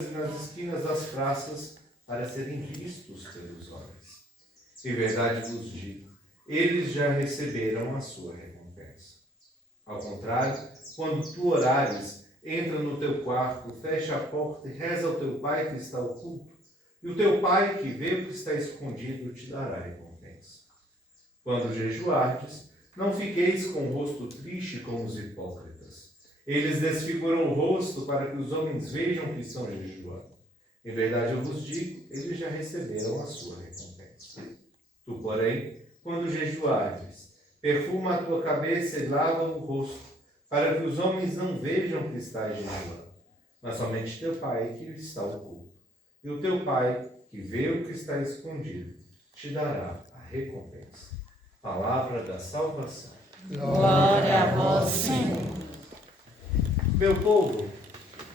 nas esquinas das praças para serem vistos pelos homens. Em verdade vos digo, eles já receberam a sua recompensa. Ao contrário, quando tu orares, entra no teu quarto, fecha a porta e reza ao teu pai que está oculto, e o teu pai que vê o que está escondido te dará recompensa. Quando jejuardes, não fiqueis com o rosto triste como os hipócritas. Eles desfiguram o rosto para que os homens vejam que estão jejuando. Em verdade eu vos digo, eles já receberam a sua recompensa. Tu, porém, quando jejuardes, perfuma a tua cabeça e lava o rosto, para que os homens não vejam que estás jejuando, mas somente teu pai que está oculto. E o teu pai, que vê o que está escondido, te dará a recompensa. Palavra da salvação. Glória a vós, Senhor. Meu povo,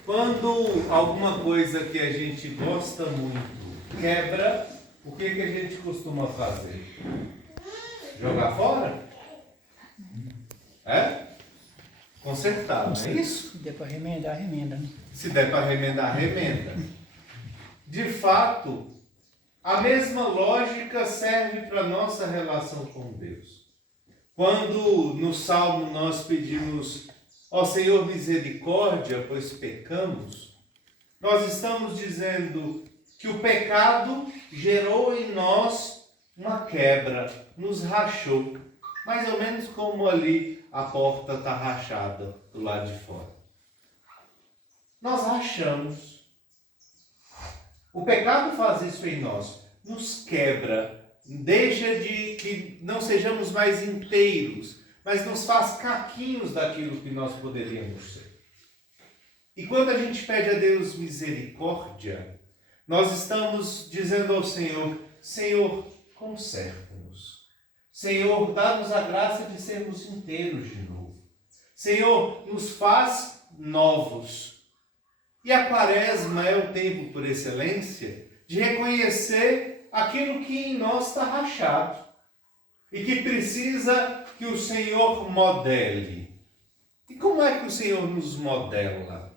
quando alguma coisa que a gente gosta muito quebra, o que a gente costuma fazer? Jogar fora? É? Consertar, não é isso? Se der para remendar, remenda, né? Se der para remendar, remenda. De fato, a mesma lógica serve para a nossa relação com Deus. Quando no Salmo nós pedimos, ó Senhor, misericórdia, pois pecamos, nós estamos dizendo que o pecado gerou em nós uma quebra, nos rachou, mais ou menos como ali a porta está rachada do lado de fora. Nós rachamos. O pecado faz isso em nós, nos quebra, deixa de que não sejamos mais inteiros, mas nos faz caquinhos daquilo que nós poderíamos ser. E quando a gente pede a Deus misericórdia, nós estamos dizendo ao Senhor, Senhor, conserta-nos. Senhor, dá-nos a graça de sermos inteiros de novo. Senhor, nos faz novos. E a quaresma é o tempo por excelência de reconhecer aquilo que em nós está rachado e que precisa que o Senhor modele. E como é que o Senhor nos modela?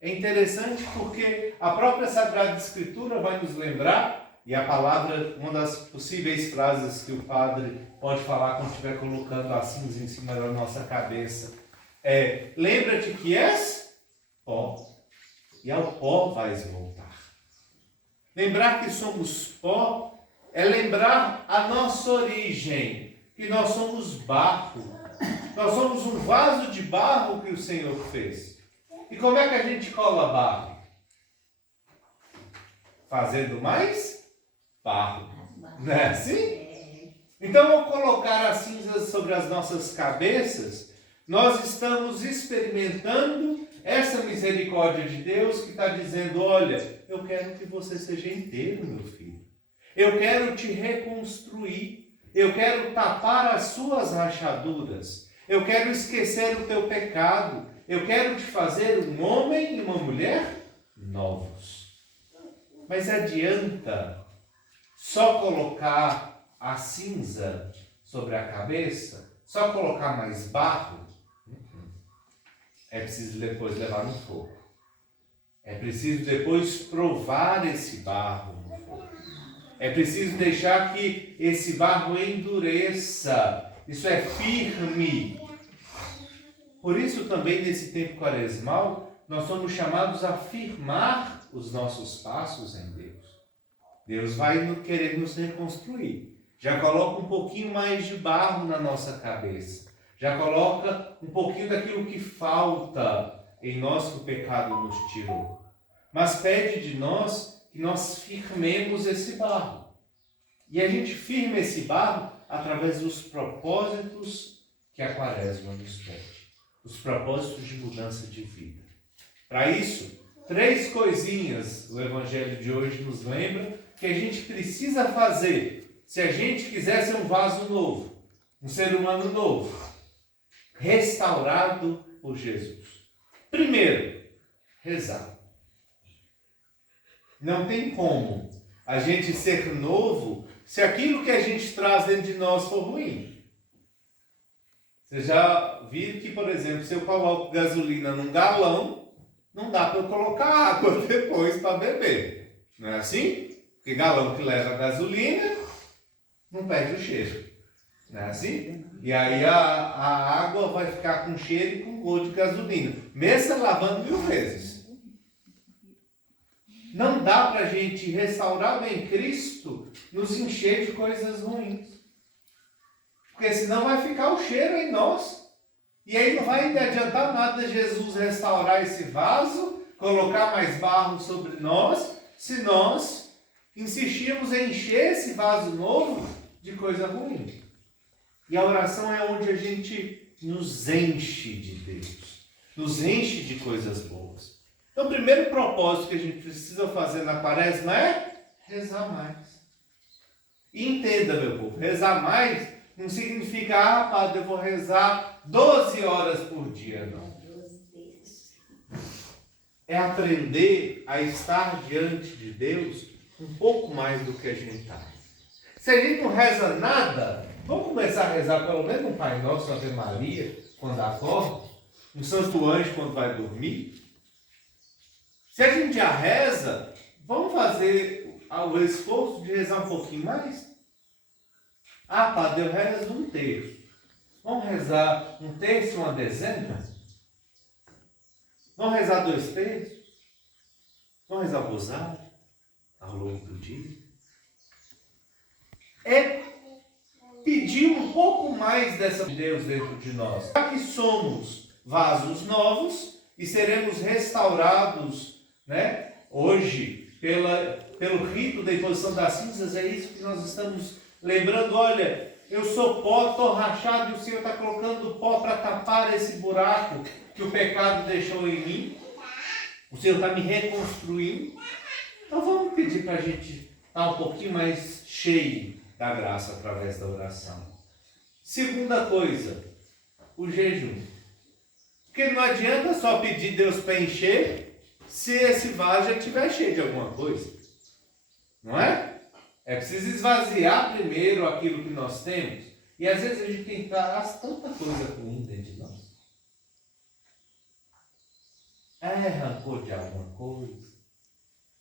É interessante porque a própria Sagrada Escritura vai nos lembrar, e a palavra, uma das possíveis frases que o padre pode falar quando estiver colocando a cinza em cima da nossa cabeça, é: lembra-te que és pó, e ao pó vais voltar. Lembrar que somos pó é lembrar a nossa origem, que nós somos barro. Nós somos um vaso de barro que o Senhor fez. E como é que a gente cola barro? Fazendo mais barro. Não é assim? Então, ao colocar as cinzas sobre as nossas cabeças, nós estamos experimentando essa misericórdia de Deus que está dizendo, olha, eu quero que você seja inteiro, meu filho. Eu quero te reconstruir. Eu quero tapar as suas rachaduras. Eu quero esquecer o teu pecado. Eu quero te fazer um homem e uma mulher novos. Mas adianta só colocar a cinza sobre a cabeça? Só colocar mais barro? É preciso depois levar no fogo. É preciso depois provar esse barro no fogo. É preciso deixar que esse barro endureça. Isso é firme. Por isso também nesse tempo quaresmal, nós somos chamados a firmar os nossos passos em Deus. Deus vai querer nos reconstruir. Já coloca um pouquinho mais de barro na nossa cabeça. Já coloca um pouquinho daquilo que falta em nós que o pecado nos tirou. Mas pede de nós que nós firmemos esse barro. E a gente firma esse barro através dos propósitos que a quaresma nos pede. Os propósitos de mudança de vida. Para isso, 3 coisinhas o Evangelho de hoje nos lembra que a gente precisa fazer se a gente quiser ser um vaso novo, um ser humano novo, restaurado por Jesus. Primeiro, rezar. Não tem como a gente ser novo se aquilo que a gente traz dentro de nós for ruim. Você já viu que, por exemplo, se eu coloco gasolina num galão, não dá para eu colocar água depois para beber. Não é assim? Porque galão que leva gasolina não perde o cheiro. Não é assim? E aí a água vai ficar com cheiro e com gosto de gasolina. Mesmo lavando 1000 vezes. Não dá para a gente restaurar bem Cristo nos encher de coisas ruins. Porque senão vai ficar o cheiro em nós. E aí não vai adiantar nada Jesus restaurar esse vaso, colocar mais barro sobre nós, se nós insistirmos em encher esse vaso novo de coisa ruim. E a oração é onde a gente nos enche de Deus, nos enche de coisas boas. Então o primeiro propósito que a gente precisa fazer na Quaresma é rezar mais. E entenda, meu povo, rezar mais não significa, padre, eu vou rezar 12 horas por dia, não. É aprender a estar diante de Deus um pouco mais do que a gente está. Se a gente não reza nada, vamos começar a rezar pelo menos um Pai Nosso, Ave Maria, quando acorda, um Santo Anjo quando vai dormir. Se a gente já reza, vamos fazer o esforço de rezar um pouquinho mais? Ah, padre, eu rezo 1/3. Vamos rezar 1/3, uma dezena? Vamos rezar 2/3? Vamos rezar o rosário ao longo do dia? É pedir um pouco mais dessa de Deus dentro de nós. Já que somos vasos novos e seremos restaurados, né, hoje pelo rito da imposição das cinzas, é isso que nós estamos lembrando. Olha, eu sou pó, estou rachado e o Senhor está colocando pó para tapar esse buraco que o pecado deixou em mim. O Senhor está me reconstruindo. Então vamos pedir para a gente estar um pouquinho mais cheio da graça através da oração. Segunda coisa, o jejum. Porque não adianta só pedir Deus para encher se esse vaso já estiver cheio de alguma coisa. Não é? É preciso esvaziar primeiro aquilo que nós temos. E às vezes a gente tem tanta coisa ruim dentro de nós. É rancor de alguma coisa.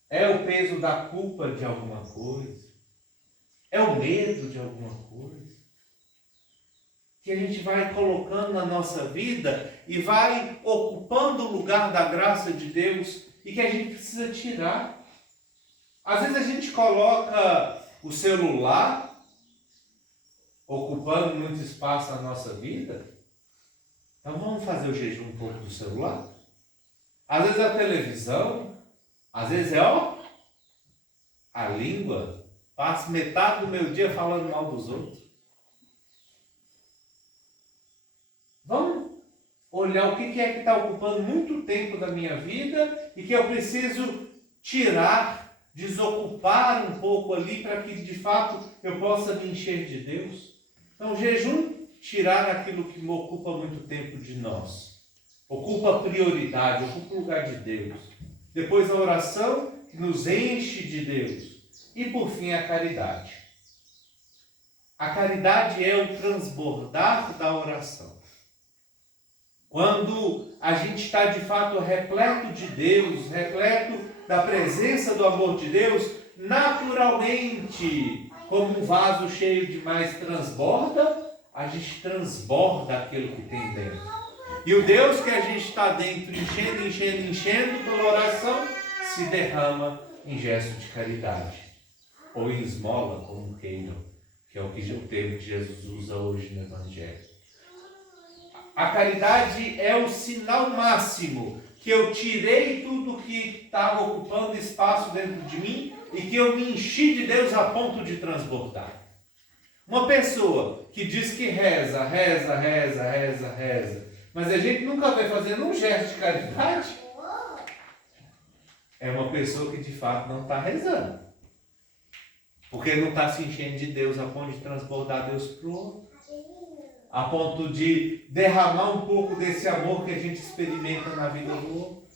É o peso da culpa de alguma coisa. É o medo de alguma coisa. Que a gente vai colocando na nossa vida e vai ocupando o lugar da graça de Deus e que a gente precisa tirar. Às vezes a gente coloca o celular ocupando muito espaço na nossa vida. Então vamos fazer o jejum um pouco do celular. Às vezes é a televisão, às vezes é a língua. Passo metade do meu dia falando mal dos outros. Vamos olhar o que é que está ocupando muito tempo da minha vida e que eu preciso tirar, desocupar um pouco ali para que de fato eu possa me encher de Deus. Então, jejum, tirar aquilo que me ocupa muito tempo de nós. Ocupa prioridade, ocupa o lugar de Deus. Depois a oração, que nos enche de Deus. E por fim a caridade. A caridade é o transbordar da oração. Quando a gente está de fato repleto de Deus, repleto da presença do amor de Deus, naturalmente, como um vaso cheio demais transborda, a gente transborda aquilo que tem dentro. E o Deus que a gente está dentro, enchendo pela oração, se derrama em gesto de caridade. Ou em esmola, como queiram, que é o termo que Jesus usa hoje no Evangelho. A caridade é o sinal máximo que eu tirei tudo que estava ocupando espaço dentro de mim e que eu me enchi de Deus a ponto de transbordar. Uma pessoa que diz que reza, mas a gente nunca vê fazendo um gesto de caridade, é uma pessoa que de fato não está rezando. Porque não está se enchendo de Deus a ponto de transbordar Deus para o outro. A ponto de derramar um pouco desse amor que a gente experimenta na vida do outro.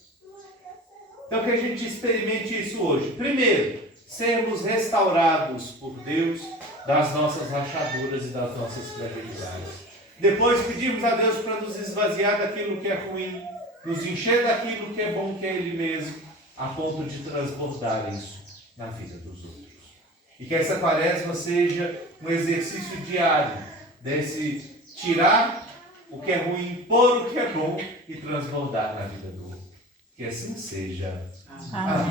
Então que a gente experimente isso hoje. Primeiro, sermos restaurados por Deus das nossas rachaduras e das nossas fragilidades. Depois pedimos a Deus para nos esvaziar daquilo que é ruim. nos encher daquilo que é bom, que é Ele mesmo, a ponto de transbordar isso na vida dos outros. E que essa quaresma seja um exercício diário desse tirar o que é ruim, pôr o que é bom e transbordar na vida do outro. Que assim seja. Amém.